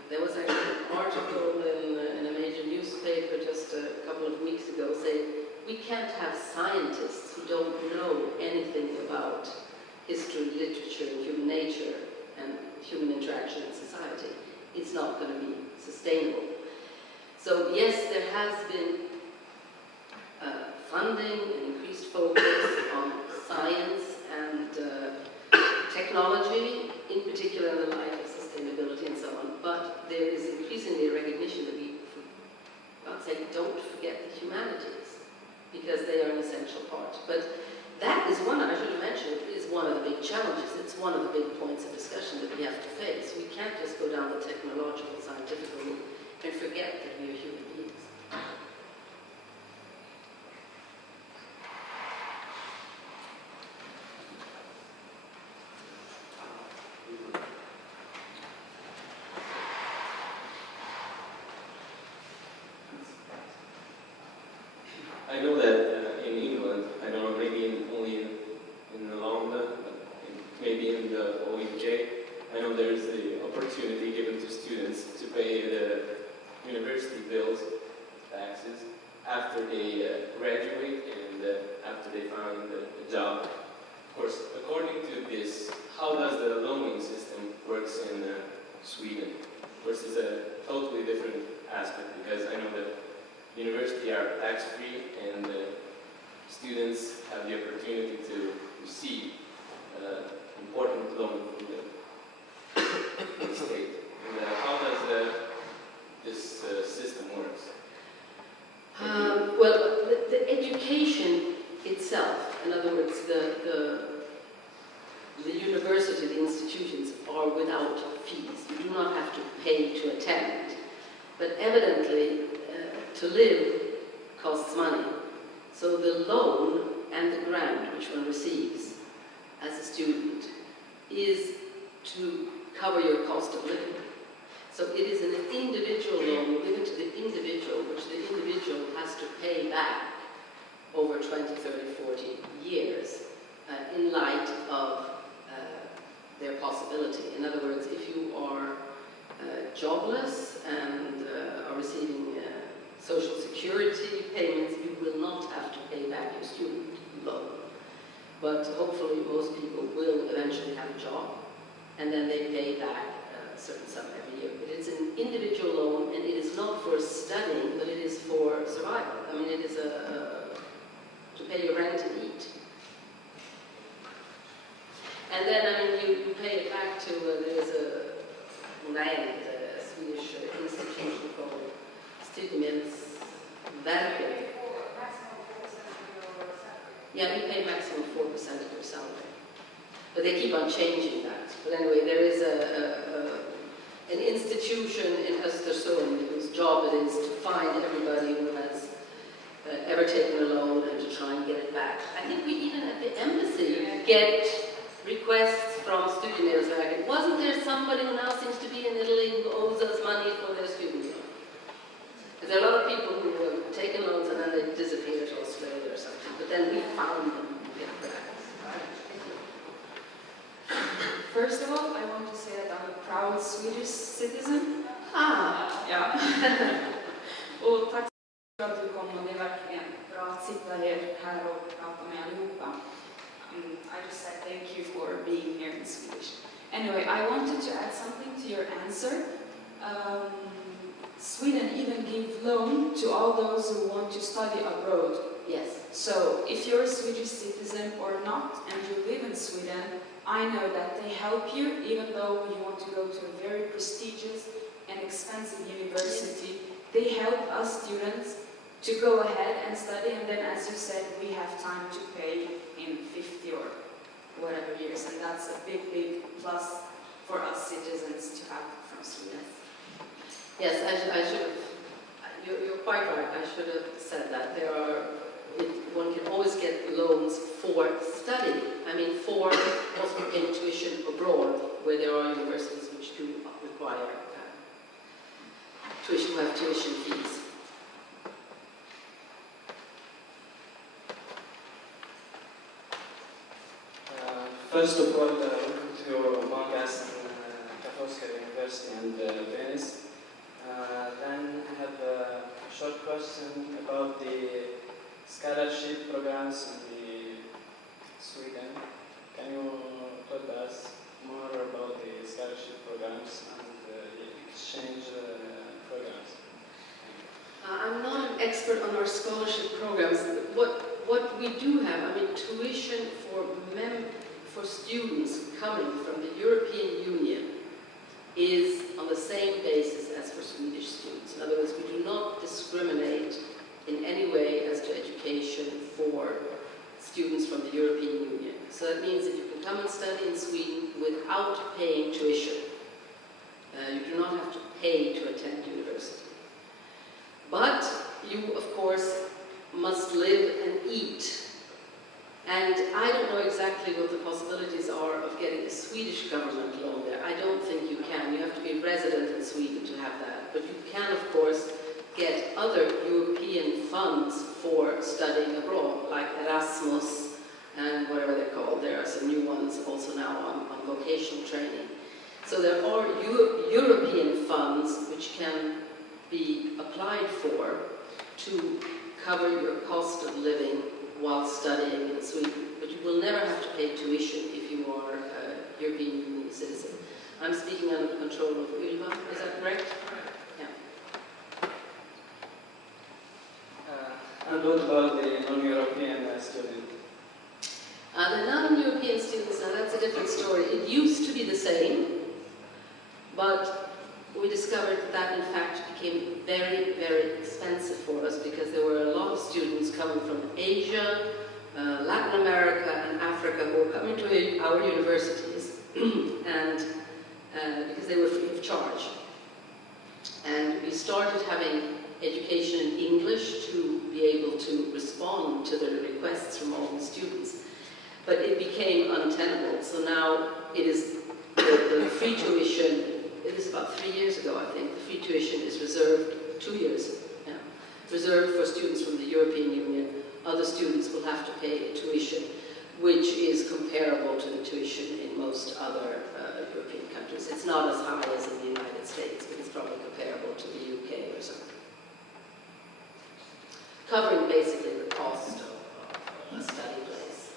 There was actually an article in a major newspaper just a couple of weeks ago saying we can't have scientists who don't know anything about history, literature, and human nature and human interaction in society. It's not going to be sustainable. So yes, there has been funding and increased focus on science and technology, in particular in the light of sustainability and so on, but there is increasingly a recognition that we, for God's sake, don't forget the humanities, because they are an essential part. But that is one, I should have mentioned, is one of the big challenges. It's one of the big points of discussion that we have to face. We can't just go down the technological, scientific route and forget that we are human beings. I know that in England, I don't know, maybe only in London, maybe in the OEJ, I know there is the opportunity given to students to pay the university bills, taxes, after they graduate and after they find a job. Of course, according to this, how does the loaning system works in Sweden? Of course, it's a totally different aspect, because I know that university are tax-free and students have the opportunity to receive important loan from the state. And how does this system works? Well, the education itself, in other words, the university, the institutions, are without fees. You do not have to pay to attend. But evidently, to live costs money. So the loan and the grant which one receives as a student is to cover your cost of living. So it is an individual loan given to the individual, which the individual has to pay back over 20, 30, 40 years in light of their possibility. In other words, if you are jobless and are receiving Social Security payments, you will not have to pay back your student loan. But hopefully most people will eventually have a job, and then they pay back a certain sum every year. But it's an individual loan, and it is not for studying, but it is for survival. I mean, it is to pay your rent and eat. And then, I mean, you pay it back to, there's a Swedish institution called Studiemedelsverket. Yeah, you pay maximum 4% of your salary. But they keep on changing that. But anyway, there is an institution in Östersund whose job it is to find everybody who has ever taken a loan and to try and get it back. I think we even at the embassy get requests from Studiemedelsverket. Wasn't there somebody who now seems to be in Italy who owes us money for their student loan? Because there are a lot of people who have taken loans and then they disappear to Australia or something, but then we found them and get back. First of all, I want to say that I'm a proud Swedish citizen. Ja. Och tack för att du kom, och det är verkligen bra att sitta här och prata med allihopa. I just said thank you for being here in Swedish. Anyway, I wanted to add something to your answer. Sweden even give loan to all those who want to study abroad. Yes. So, if you're a Swedish citizen or not, and you live in Sweden, I know that they help you, even though you want to go to a very prestigious and expensive university. They help us students to go ahead and study, and then, as you said, we have time to pay in 50 or whatever years, and that's a big, big plus for us citizens to have from Sweden. Yes, I should have, you're quite right, I should have said that. One can always get loans for study. I mean, for also getting tuition abroad, where there are universities which do require tuition, who have tuition fees. First of all, welcome to among us in Katowice University and Venice. Then I have a short question about the scholarship programs in Sweden. Can you tell us more about the scholarship programs and the exchange programs? I'm not an expert on our scholarship programs. What we do have, I mean, tuition for students coming from the European Union is on the same basis as for Swedish students. In other words, we do not discriminate in any way as to education for students from the European Union. So that means that you can come and study in Sweden without paying tuition. You do not have to pay to attend university. But you, of course, must live and eat. And I don't know exactly what the possibilities are of getting a Swedish government loan there. I don't think you can. You have to be resident in Sweden to have that. But you can, of course, get other European funds for studying abroad, like Erasmus and whatever they're called. There are some new ones also now on vocational training. So there are European funds which can be applied for to cover your cost of living while studying in Sweden. But you will never have to pay tuition if you are a European Union citizen. I'm speaking under the control of Ylva, is that correct? Yeah. And what about the non-European student? The non-European students, now that's a different story. It used to be the same, but we discovered that in fact became very, very expensive for us because there were a lot of students coming from Asia, Latin America and Africa who were coming to our universities and because they were free of charge. And we started having education in English to be able to respond to the requests from all the students. But it became untenable, so now it is the free tuition. It is about 3 years ago, I think. The free tuition is reserved, 2 years, yeah, reserved for students from the European Union. Other students will have to pay tuition, which is comparable to the tuition in most other European countries. It's not as high as in the United States, but it's probably comparable to the UK or something. Covering basically the cost of a study place.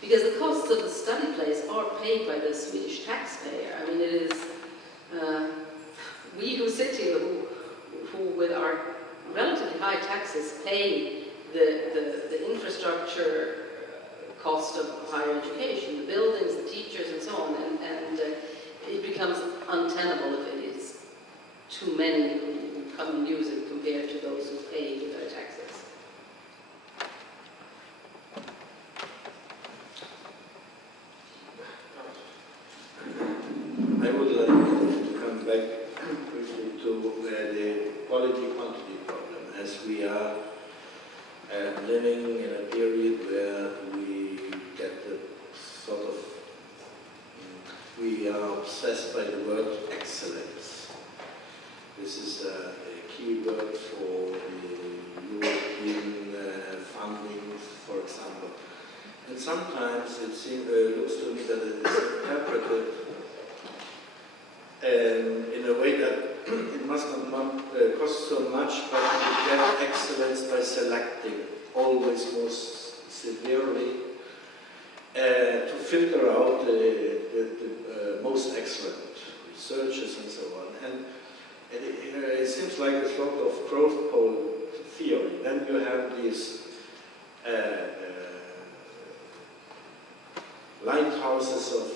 Because the costs of the study place are paid by the Swedish taxpayer. I mean, it is we who sit here, who with our relatively high taxes pay the infrastructure cost of higher education, the buildings, the teachers, and so on, and it becomes untenable if it is too many who come and use it compared to those who pay their taxes. I would like to come back briefly to the quality-quantity problem, as we are living in a period where we get a sort of by the word excellence. This is a key word for the European funding, for example. And sometimes it looks to me that it is interpreted in a way that it must not cost so much, but you get excellence by selecting always more severely to filter out the most excellent researchers and so on. And it seems like a sort of growth pole theory. Then you have these lighthouses of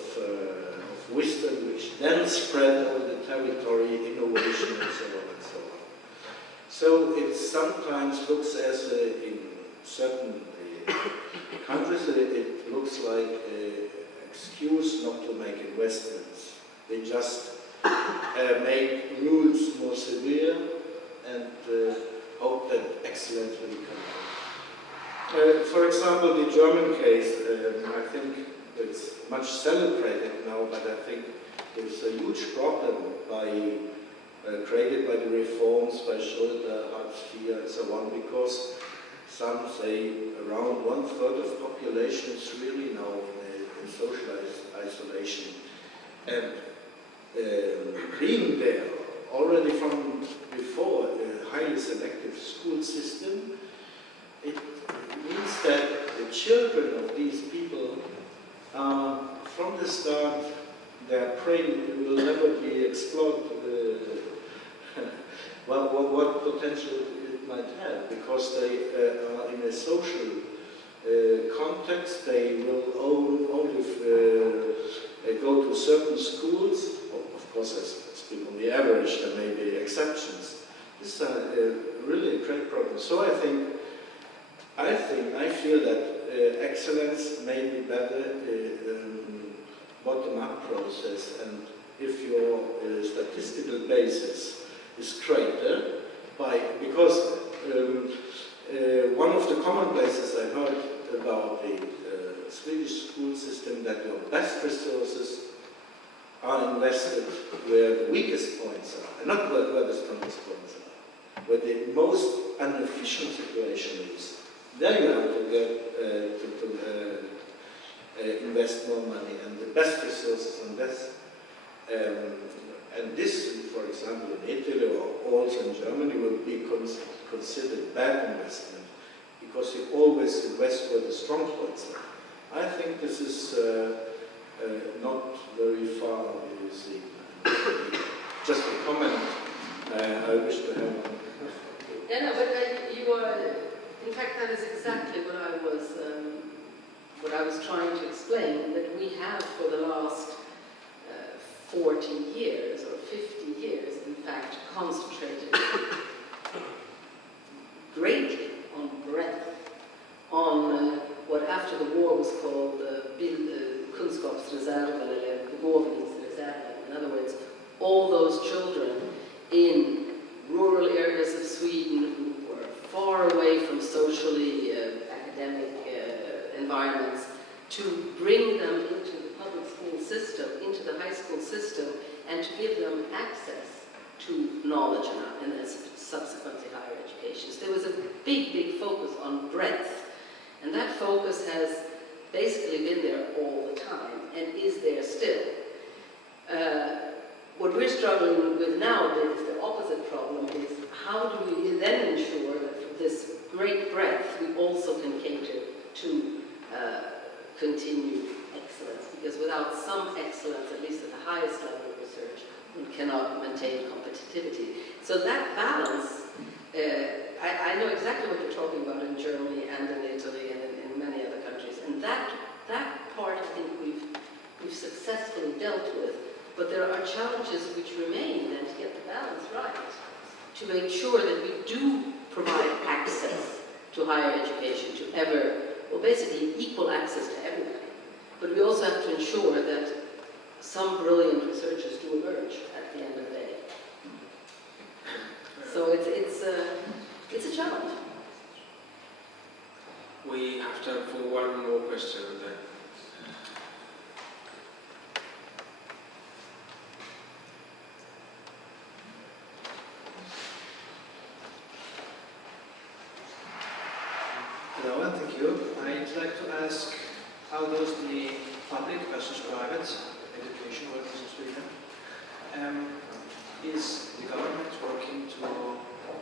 wisdom which then spread over the territory, innovation and so on and so on. So it sometimes looks as in certain countries it looks like an excuse not to make investments. They just make rules more severe and hope that excellence will come. For example, the German case, I think it's much celebrated now, but I think there's a huge problem created by the reforms by Schröder, Hartz IV and so on, because some say around 1/3 of population is really now in social isolation. And being there already from before a highly selective school system, it means that the children of these people from the start, their brain will never be explored what potential it might have, because they are in a social context. They will only go to certain schools. Of course, as people on the average, there may be exceptions. This is really a great problem. So I feel that excellence may be better bottom-up process, and if your statistical basis is greater, because one of the commonplaces I heard about the Swedish school system, that your best resources are invested where the weakest points are, and not where the strongest points are. Where the most inefficient situation is, there you have to get invest more money, and the best resources on this. And this, for example, in Italy or also in Germany, would be considered bad investment, because you always invest where the strong points are. I think this is not very far, you see. Just a comment. I wish to have one. Yeah, no, but you are. In fact, that is exactly what I was trying to explain. That we have for the last 40 years or 50 years, in fact, concentrated greatly on breadth, on what after the war was called Kunskapsreserven, eller begåvningsreserven. In other words, all those children in rural areas of Sweden who were far away from socially academic environments, to bring them into the public school system, into the high school system, and to give them access to knowledge and then subsequently higher education. So there was a big, big focus on breadth, and that focus has basically been there all the time and is there still. What we're struggling with nowadays, the opposite problem, is how do we then ensure that for this great breadth we also can cater to continued excellence, because without some excellence, at least at the highest level of research, we cannot maintain competitivity. So that balance, I know exactly what you're talking about in Germany and in Italy and in many other countries, and that part I think we've successfully dealt with, but there are challenges which remain then to get the balance right, to make sure that we do provide access to higher education, basically equal access to everybody. But we also have to ensure that some brilliant researchers do emerge at the end of the day. So it's a challenge. We have time for one more question then. how does the public versus private education work in Sweden? Is the government working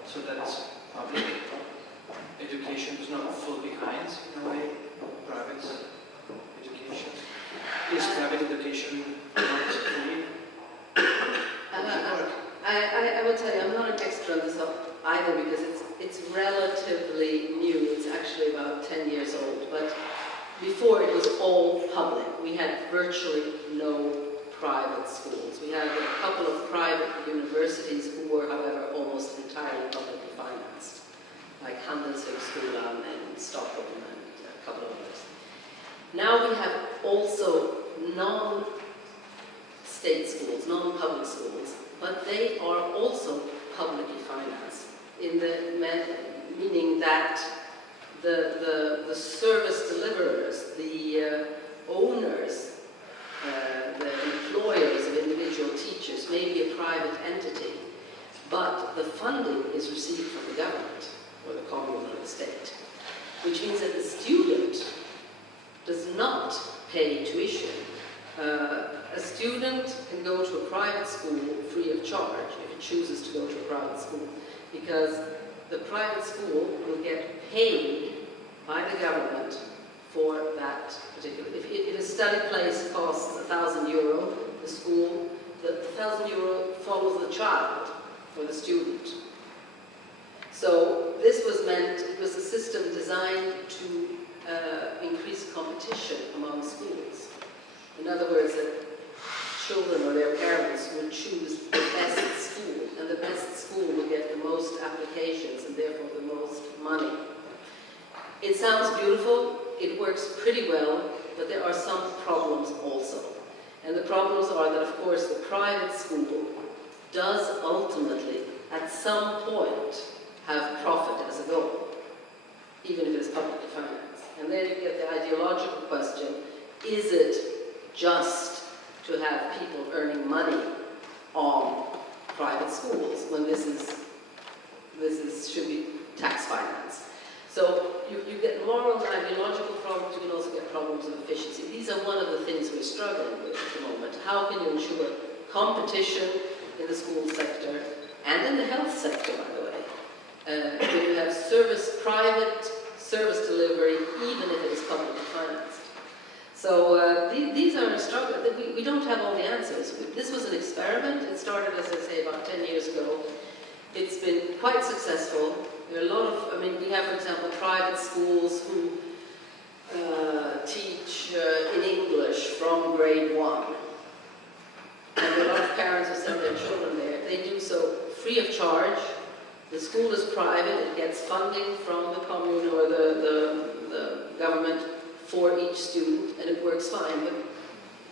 so that public education does not fall behind in a way private education? Is private education not free? I will tell you, I'm not an expert on this either because it's relatively new. It's actually about 10 years old. But before it was all public. We had virtually no private schools. We had a couple of private universities who were, however, almost entirely publicly financed, like Handelshögskolan in Stockholm and a couple of others. Now we have also non-state schools, non-public schools, but they are also publicly financed, meaning that the service deliverers, the owners, the employers of individual teachers may be a private entity, but the funding is received from the government or the commune or the state, which means that the student does not pay tuition. A student can go to a private school free of charge if it chooses to go to a private school, because the private school will get paid by the government for that particular. If a study place costs €1,000, the school, the €1,000 follows the child or the student. So this was it was a system designed to increase competition among schools. In other words, that children or their parents would choose the best school, and the best school would get the most applications and therefore the most money. It sounds beautiful, it works pretty well, but there are some problems also. And the problems are that, of course, the private school does ultimately, at some point, have profit as a goal, even if it is publicly financed. And then you get the ideological question, is it just to have people earning money on private schools when this should be tax financed? So you get moral and ideological problems, you can also get problems of efficiency. These are one of the things we're struggling with at the moment. How can you ensure competition in the school sector and in the health sector, by the way? When you have private service delivery, even if it is publicly financed. So these are a struggle. We don't have all the answers. This was an experiment. It started, as I say, about 10 years ago. It's been quite successful. There are a lot of, we have, for example, private schools who teach in English from grade 1. And there are a lot of parents who send their children there. They do so free of charge. The school is private. It gets funding from the commune or the government for each student, and it works fine. But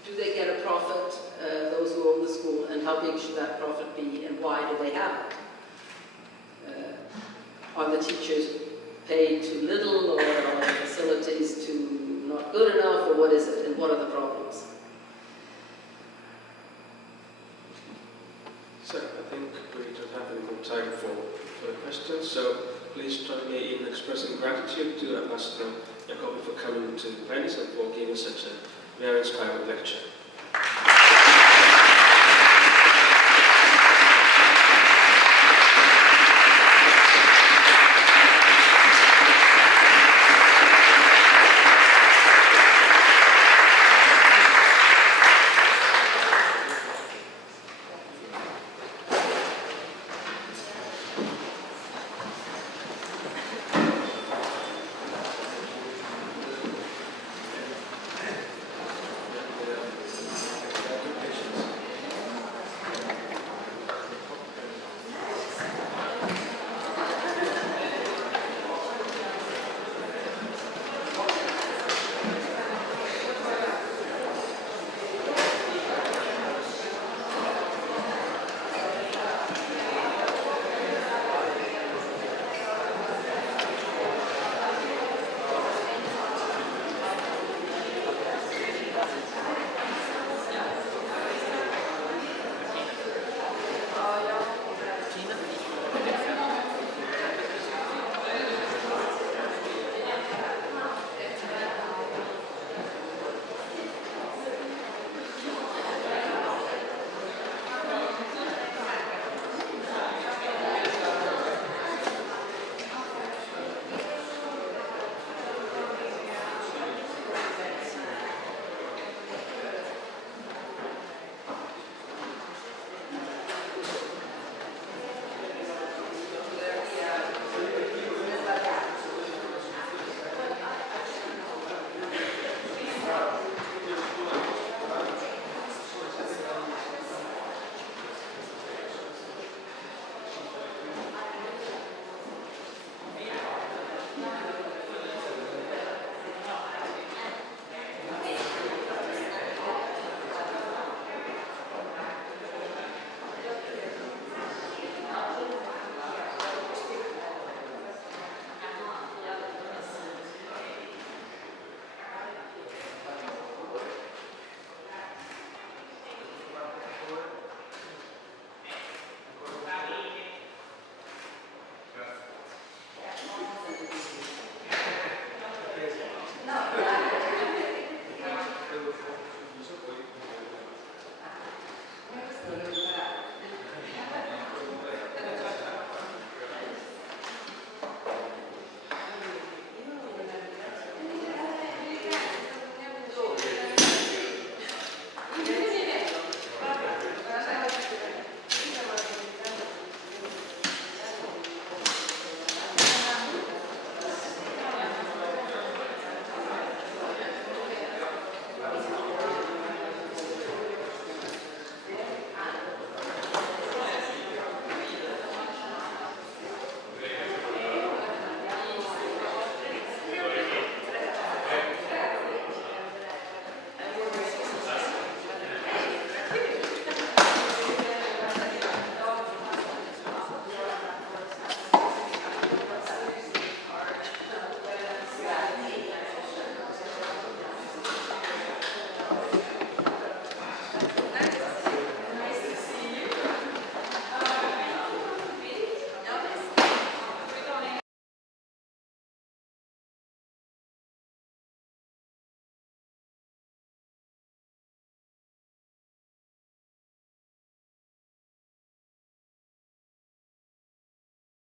do they get a profit, those who own the school, and how big should that profit be, and why do they have it? Are the teachers paid too little, or are the facilities not good enough, or what is it, and what are the problems? So I think we don't have any more time for the questions, so please join me in expressing gratitude to Ambassador Jacobi for coming to Venice and for giving such a very inspiring lecture.